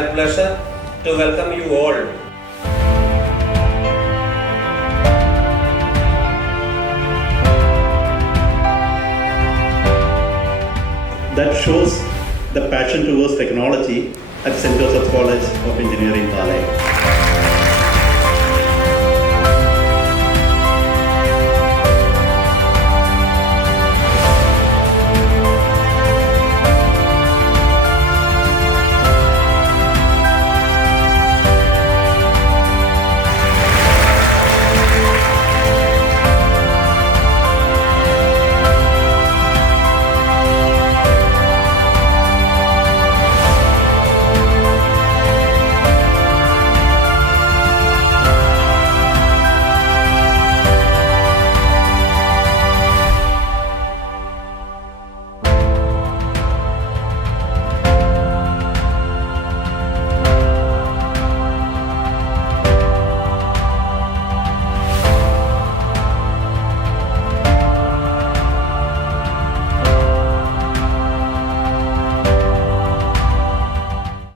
my pleasure to welcome you all. That shows the passion towards technology at St. Joseph's College of Engineering, Palai.